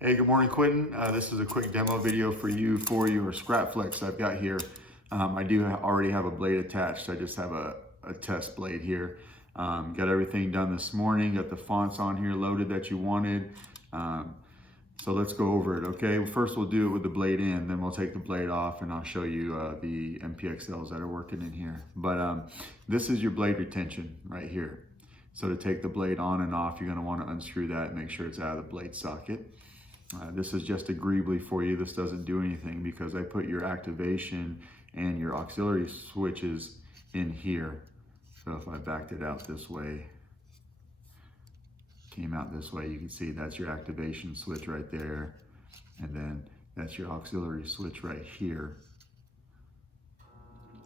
Hey, good morning, Quinten. This is a quick demo video for you for your Scrapflex I've got here. I do already have a blade attached. I just have a test blade here. Got everything done this morning. Got the fonts on here loaded that you wanted. So let's go over it, okay? First we'll do it with the blade in, then we'll take the blade off and I'll show you the NPXLs that are working in here. But this is your blade retention right here. So to take the blade on and off, you're gonna wanna unscrew that and make sure it's out of the blade socket. This is just agreeably for you. This doesn't do anything because I put your activation and your auxiliary switches in here. So if I backed it out this way, came out this way, you can see that's your activation switch right there. And then that's your auxiliary switch right here.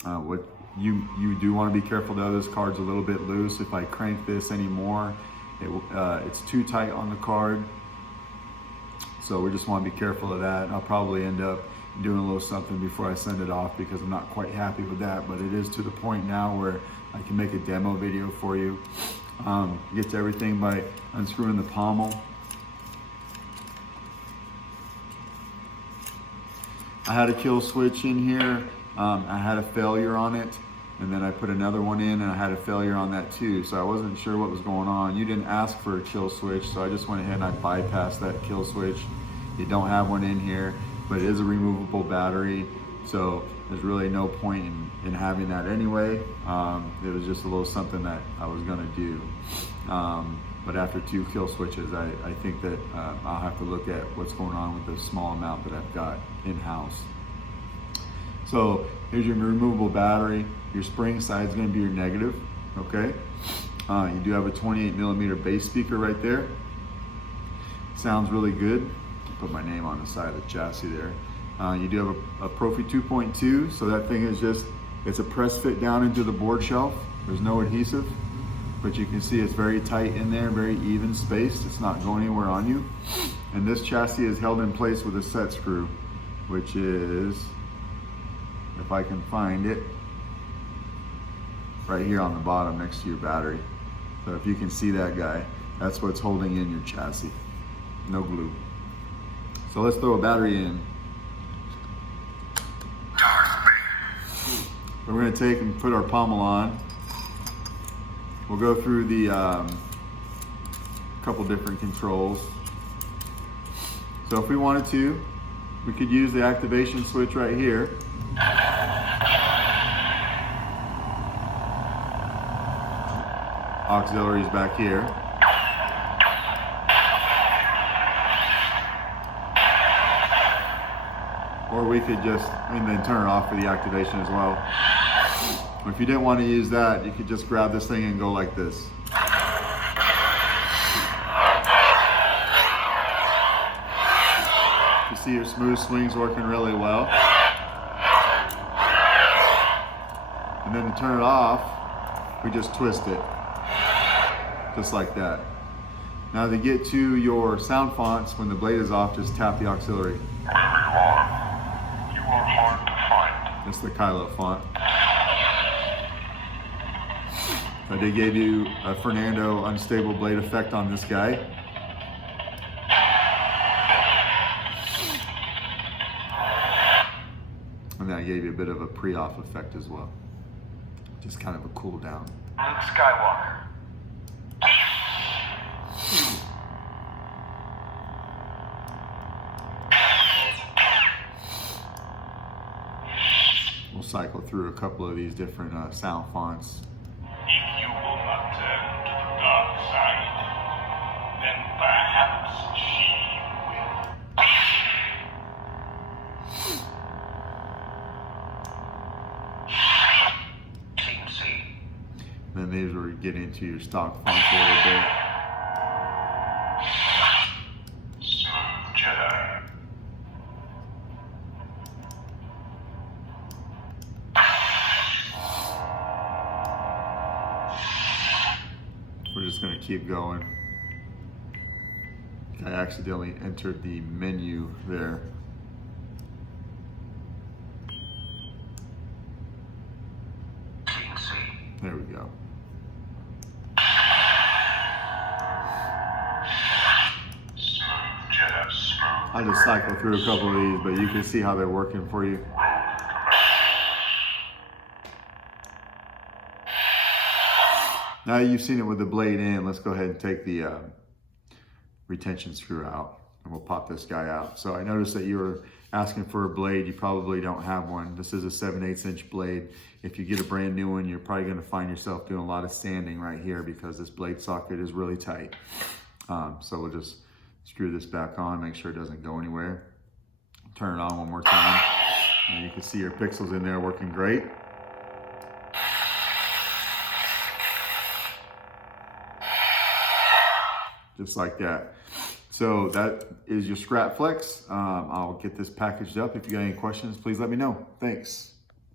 What you do want to be careful though, this card's a little bit loose. If I crank this anymore, it's too tight on the card. So we just want to be careful of that. I'll probably end up doing a little something before I send it off because I'm not quite happy with that, but it is to the point now where I can make a demo video for you. Get to everything by unscrewing the pommel. I had a kill switch in here. I had a failure on it, and then I put another one in and I had a failure on that too. So I wasn't sure what was going on. You didn't ask for a kill switch, so I just went ahead and I bypassed that kill switch. You don't have one in here, but it is a removable battery. So there's really no point in having that anyway. It was just a little something that I was gonna do. But after 2 kill switches, I think that I'll have to look at what's going on with the small amount that I've got in-house. So here's your removable battery. Your spring side is going to be your negative, okay? You do have a 28mm bass speaker right there. Sounds really good. Put my name on the side of the chassis there. You do have a Proffie 2.2, so that thing is just, it's a press fit down into the board shelf. There's no adhesive, but you can see it's very tight in there, very even spaced. It's not going anywhere on you. And this chassis is held in place with a set screw, which is, if I can find it, right here on the bottom next to your battery. So if you can see that guy, that's what's holding in your chassis. No glue. So let's throw a battery in. So we're gonna take and put our pommel on. We'll go through the couple different controls. So if we wanted to, we could use the activation switch right here. Auxiliaries back here. Or we could just, and then turn it off for the activation as well. If you didn't want to use that, you could just grab this thing and go like this. You see your smooth swings working really well. And then to turn it off, we just twist it. Just like that. Now to get to your sound fonts, when the blade is off, just tap the auxiliary. Wherever you are hard to find. That's the Kylo font. I did give you a Fernando unstable blade effect on this guy. And then I gave you a bit of a pre-off effect as well. Just kind of a cool down. Luke Skywalker. We'll cycle through a couple of these different sound fonts. If you will not turn to the dark side, then perhaps she will. Team C. Then these will get into your stock fonts a little bit. Smooth Jedi. We're just going to keep going. I accidentally entered the menu there. Team C. There we go. Smooth Jedi. Smooth. I'll just cycle through a couple of these, but you can see how they're working for you. Now you've seen it with the blade in, let's go ahead and take the retention screw out, and we'll pop this guy out. So I noticed that you were asking for a blade. You probably don't have one. This is a 7/8 inch blade. If you get a brand new one, you're probably gonna find yourself doing a lot of sanding right here because this blade socket is really tight. So we'll just screw this back on, make sure it doesn't go anywhere. Turn it on one more time. And you can see your pixels in there working great. Just like that. So that is your Scrapflex. I'll get this packaged up. If you got any questions, please let me know. Thanks.